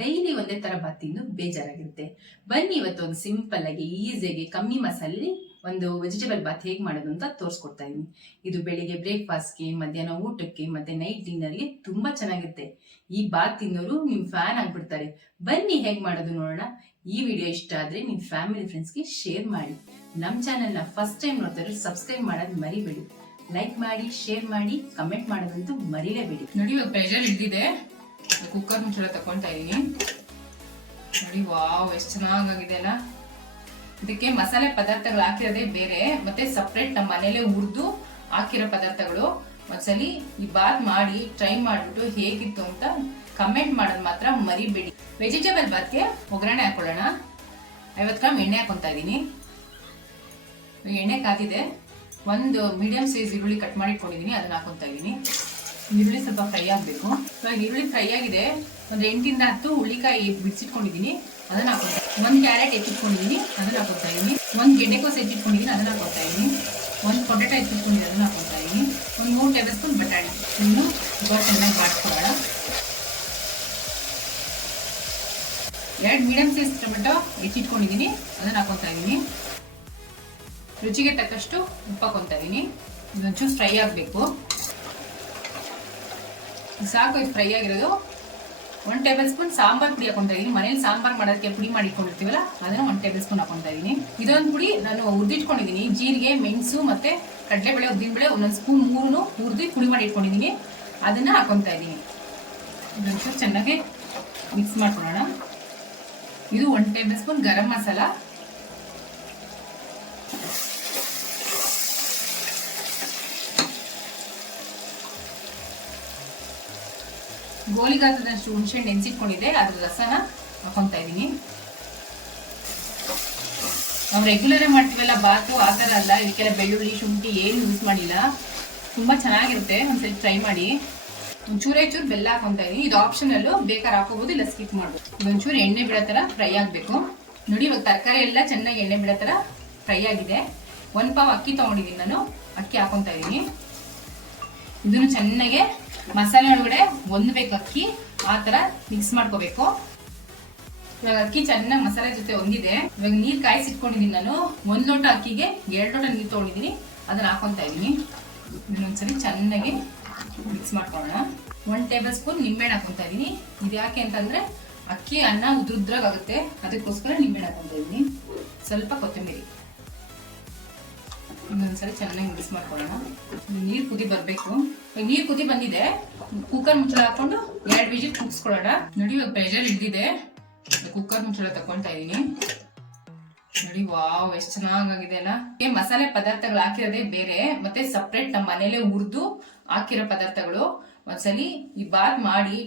Daily ಒಂದೇ ತರ ಬಾತ್ ತಿಂದು ಬೇಜಾರಾಗಿರುತ್ತೆ. ಬನ್ನಿ ಇವತ್ತು ಒಂದು ಸಿಂಪಲ್ ಆಗಿ ಈಸಿಯಾಗಿ ಕಮ್ಮಿ ಮಸಾಲೆ ಒಂದು ವೆಜಿಟೇಬಲ್ ಬಾತ್ ಹೇಗೆ ಮಾಡೋದು ಅಂತ ತೋರಿಸ್ಕೊಡ್ತಾ ಇದೀನಿ. ಇದು ಬೆಳಿಗ್ಗೆ ಬ್ರೇಕ್ಫಾಸ್ಟ್ಗೆ, ಮಧ್ಯಾಹ್ನ ಊಟಕ್ಕೆ ಮತ್ತೆ ನೈಟ್ ಡಿನ್ನರ್ಗೆ ತುಂಬಾ ಚೆನ್ನಾಗಿರುತ್ತೆ. ಈ ಬಾತ್ ತಿನ್ನೋರು ನಿಮ್ ಫ್ಯಾನ್ ಆಗ್ಬಿಡ್ತಾರೆ. ಬನ್ನಿ ಹೇಗೆ ಮಾಡೋದು ನೋಡೋಣ. ಈ ವಿಡಿಯೋ ಇಷ್ಟ ಆದ್ರೆ ನಿಮ್ ಫ್ಯಾಮಿಲಿ ಫ್ರೆಂಡ್ಸ್ಗೆ ಶೇರ್ ಮಾಡಿ. ನಮ್ ಚಾನೆಲ್ ನ ಫಸ್ಟ್ ಟೈಮ್ ನೋಡ್ತಾರೆ ಸಬ್ಸ್ಕ್ರೈಬ್ ಮಾಡೋದು ಮರಿಬೇಡಿ. ಲೈಕ್ ಮಾಡಿ, ಶೇರ್ ಮಾಡಿ, ಕಮೆಂಟ್ ಮಾಡೋದಂತೂ ಮರಿಲೇಬೇಡಿ. ನೋಡಿ ಇವಾಗ ಪ್ರೆಷರ್ ಹಿಡಿದಿದೆ, ಕುಕ್ಕರ್ ಮುಚ್ಚಳ ತಕೊಂತಾ ಇದೀನಿ. ನೋಡಿ ವಾವ್ ಎಷ್ಟು ಚೆನ್ನಾಗಿದೆ ಅಲ್ಲ. ಇದಕ್ಕೆ ಮಸಾಲೆ ಪದಾರ್ಥಗಳು ಹಾಕಿರೋದೇ ಬೇರೆ, ಮತ್ತೆ ಸಪ್ರೇಟ್ ನಮ್ಮ ಮನೇಲೆ ಹುರಿದು ಹಾಕಿರೋ ಪದಾರ್ಥಗಳು. ಒಂದ್ಸಲಿ ಈ ಬಾತ್ ಮಾಡಿ ಟ್ರೈ ಮಾಡ್ಬಿಟ್ಟು ಹೇಗಿತ್ತು ಅಂತ ಕಮೆಂಟ್ ಮಾಡೋದು ಮಾತ್ರ ಮರಿಬೇಡಿ. ವೆಜಿಟೇಬಲ್ ಬಾತ್ಗೆ ಒಗ್ಗರಣೆ ಹಾಕೊಳ್ಳೋಣ. 50 ಗ್ರಾಮ್ ಎಣ್ಣೆ ಹಾಕೊಂತಾ ಇದೀನಿ. ಎಣ್ಣೆ ಕಾದಿದೆ. ಒಂದು ಮೀಡಿಯಂ ಸೈಜ್ ಈರುಳ್ಳಿ ಕಟ್ ಮಾಡಿ ಇಟ್ಕೊಂಡಿದೀನಿ, ಅದನ್ನ ಹಾಕೊಂತಾ ಇದೀನಿ. ಈರುಳ್ಳಿ ಸ್ವಲ್ಪ ಫ್ರೈ ಆಗಬೇಕು. ಇವಾಗ ಈರುಳ್ಳಿ ಫ್ರೈ ಆಗಿದೆ. ಒಂದು 8 ಇಂದ 10 ಹುಳ್ಳಿಕಾಯಿ ಬಿಡಿಸಿಟ್ಕೊಂಡಿದೀನಿ, ಅದನ್ನ ಹಾಕೊಂತಾ. ಒಂದು ಕ್ಯಾರೆಟ್ ಹೆಚ್ಚಿಟ್ಕೊಂಡಿದೀನಿ, ಅದನ್ನ ಹಾಕೊಂತಾ ಇದೀನಿ. ಒಂದು ಗೆಡ್ಡೆಕೋಸು ಹೆಚ್ಚಿಟ್ಕೊಂಡಿದೀನಿ, ಅದನ್ನ ಹಾಕೊಂತಾ ಇದೀನಿ. ಒಂದು ಪೊಟೆಟೊ ಹೆಚ್ಚಿಟ್ಕೊಂಡಿದ್ದೀನಿ, ಅದನ್ನ ಹಾಕೊಂತಾ ಇದೀನಿ. ಒಂದು 3 ಟೇಬಲ್ ಸ್ಪೂನ್ ಬಟಾಣಿ. ಇನ್ನು ಇವಾಗ ಚೆನ್ನಾಗಿ ಬಾಡ್ಕೊಳ್ಳೋಣ. 2 ಮೀಡಿಯಂ ಸೈಜ್ ಟೊಮೆಟೊ ಹೆಚ್ಚಿಟ್ಕೊಂಡಿದೀನಿ, ಅದನ್ನ ಹಾಕೊಂತಾ ಇದೀನಿ. ರುಚಿಗೆ ತಕ್ಕಷ್ಟು ಉಪ್ಪು ಹಾಕೊಂತಾ ಇದೀನಿ. ಇದೊಂಚೂರು ಫ್ರೈ ಆಗಬೇಕು. ಸಾಕು, ಇದು ಫ್ರೈ ಆಗಿರೋದು. 1 ಟೇಬಲ್ ಸ್ಪೂನ್ ಸಾಂಬಾರ್ ಪುಡಿ ಹಾಕೊಂತಾ ಇದೀನಿ. ಮನೇಲಿ ಸಾಂಬಾರ್ ಮಾಡೋದಕ್ಕೆ ಪುಡಿ ಮಾಡಿಟ್ಕೊಂಡಿರ್ತೀವಲ್ಲ, ಅದನ್ನ 1 ಟೇಬಲ್ ಸ್ಪೂನ್ ಹಾಕೊಂತಾ ಇದೀನಿ. ಇದೊಂದು ಪುಡಿ ನಾನು ಹುರಿದಿಟ್ಕೊಂಡಿದೀನಿ. ಜೀರಿಗೆ, ಮೆಣಸು ಮತ್ತೆ ಕಡಲೆಬೇಳೆ, ಉದ್ದಿನಬೇಳೆ ಒಂದೊಂದು ಸ್ಪೂನ್ 3 ಹುರಿದು ಪುಡಿ ಮಾಡಿ ಇಟ್ಕೊಂಡಿದೀನಿ, ಅದನ್ನ ಹಾಕೊಂತಾ ಇದೀನಿ. ಇದೊಂಚೂರು ಚೆನ್ನಾಗಿ ಮಿಕ್ಸ್ ಮಾಡ್ಕೊಳ್ಳೋಣ. ಇದು 1 ಟೇಬಲ್ ಸ್ಪೂನ್ ಗರಂ ಮಸಾಲ, ಗೋಲಿಗಾತದಷ್ಟು ಹುಣಸೆ ನೆನೆಸಿಟ್ಕೊಂಡಿದ್ದೆ, ಅದ್ರ ರಸನ ಹಾಕೊಂತಾ ಇದೀನಿ. ನಾವು ರೆಗ್ಯುಲರ್ ಮಾಡ್ತೀವಲ್ಲ ಬಾತು, ಆ ಥರ ಅಲ್ಲ. ಇದಕ್ಕೆಲ್ಲ ಬೆಳ್ಳುಳ್ಳಿ, ಶುಂಠಿ ಏನು ಯೂಸ್ ಮಾಡಿಲ್ಲ. ತುಂಬಾ ಚೆನ್ನಾಗಿರುತ್ತೆ, ಒಂದ್ಸರಿ ಟ್ರೈ ಮಾಡಿ. ಒಂಚೂರು ಬೆಲ್ಲ ಹಾಕೊಂತಾ ಇದೀನಿ. ಇದು ಆಪ್ಷನಲ್ಲು, ಬೇಕಾದ್ರೆ ಹಾಕೋಬಹುದು, ಇಲ್ಲ ಸ್ಕಿಪ್ ಮಾಡ್ಬೋದು. ಇದೊಂಚೂರು ಎಣ್ಣೆ ಬಿಡೋ ಥರ ಫ್ರೈ ಆಗಬೇಕು. ನೋಡಿ ಇವಾಗ ತರಕಾರಿ ಎಲ್ಲ ಚೆನ್ನಾಗಿ ಎಣ್ಣೆ ಬಿಡೋ ಥರ ಫ್ರೈ ಆಗಿದೆ. 1 ಪಾವ್ ಅಕ್ಕಿ ತೊಗೊಂಡಿದ್ದೀನಿ ನಾನು, ಅಕ್ಕಿ ಹಾಕೊಂತಾ ಇದೀನಿ. ಇದನ್ನು ಚೆನ್ನಾಗೆ ಮಸಾಲೆ ಒಳಗಡೆ ಹೊಂದಬೇಕು. ಅಕ್ಕಿ ಆ ತರ ಮಿಕ್ಸ್ ಮಾಡ್ಕೋಬೇಕು. ಇವಾಗ ಅಕ್ಕಿ ಚೆನ್ನಾಗಿ ಮಸಾಲೆ ಜೊತೆ ಹೊಂದಿದೆ. ಇವಾಗ ನೀರ್ ಕಾಯಿಸಿಟ್ಕೊಂಡಿದೀನಿ ನಾನು. 1 ಲೋಟ ಅಕ್ಕಿಗೆ 2 ಲೋಟ ನೀರು ತಗೊಂಡಿದೀನಿ, ಅದನ್ನ ಹಾಕೊಂತಾ ಇದೀನಿ. ಇನ್ನೊಂದ್ಸರಿ ಚೆನ್ನಾಗಿ ಮಿಕ್ಸ್ ಮಾಡ್ಕೊಳ್ಳೋಣ. 1 ಟೇಬಲ್ ಸ್ಪೂನ್ ನಿಂಬೆಹಣ್ಣು ಹಾಕೊಂತಾ ಇದೀನಿ. ಇದು ಯಾಕೆ ಅಂತಂದ್ರೆ ಅಕ್ಕಿ ಅನ್ನ ಉದ್ರುದ್ರಾಗುತ್ತೆ, ಅದಕ್ಕೋಸ್ಕರ ನಿಂಬೆಹಣ್ಣು ಹಾಕೊಂತಾ ಇದೀನಿ. ಸ್ವಲ್ಪ ಕೊತ್ತಂಬರಿ. ಇನ್ನೊಂದ್ಸರಿ ಚೆನ್ನಾಗಿ ಮಿಕ್ಸ್ ಮಾಡ್ಕೊಳ್ಳೋಣ. ನೀರು ಕುದಿ ಬರಬೇಕು. ನೀರು ಕುದಿ ಬಂದಿದೆ. ಕುಕ್ಕರ್ ಮುಚ್ಚಳ ಹಾಕೊಂಡು 2 ವಿಜಿಲ್ ಕೂಗಿಸ್ಕೊಳ್ಳೋಣ. ನೋಡಿ ಇವಾಗ ಪ್ರೆಷರ್ ಹಿಡಿದಿದೆ. ಕುಕ್ಕರ್ ಮುಚ್ಚಳ ತಕೊಂತಾ ಇದೀನಿ. ನೋಡಿ ವಾವ್ ಎಷ್ಟು ಚೆನ್ನಾಗಿದೆ ಅಲ್ಲ. ಮಸಾಲೆ ಪದಾರ್ಥಗಳು ಹಾಕಿರೋದೇ ಬೇರೆ, ಮತ್ತೆ ಸಪ್ರೇಟ್ ನಮ್ಮ ಮನೇಲೆ ಹುರಿದು ಹಾಕಿರೋ ಪದಾರ್ಥಗಳು. ಒಂದ್ಸಲಿ ಈ ಬಾತ್ ಮಾಡಿ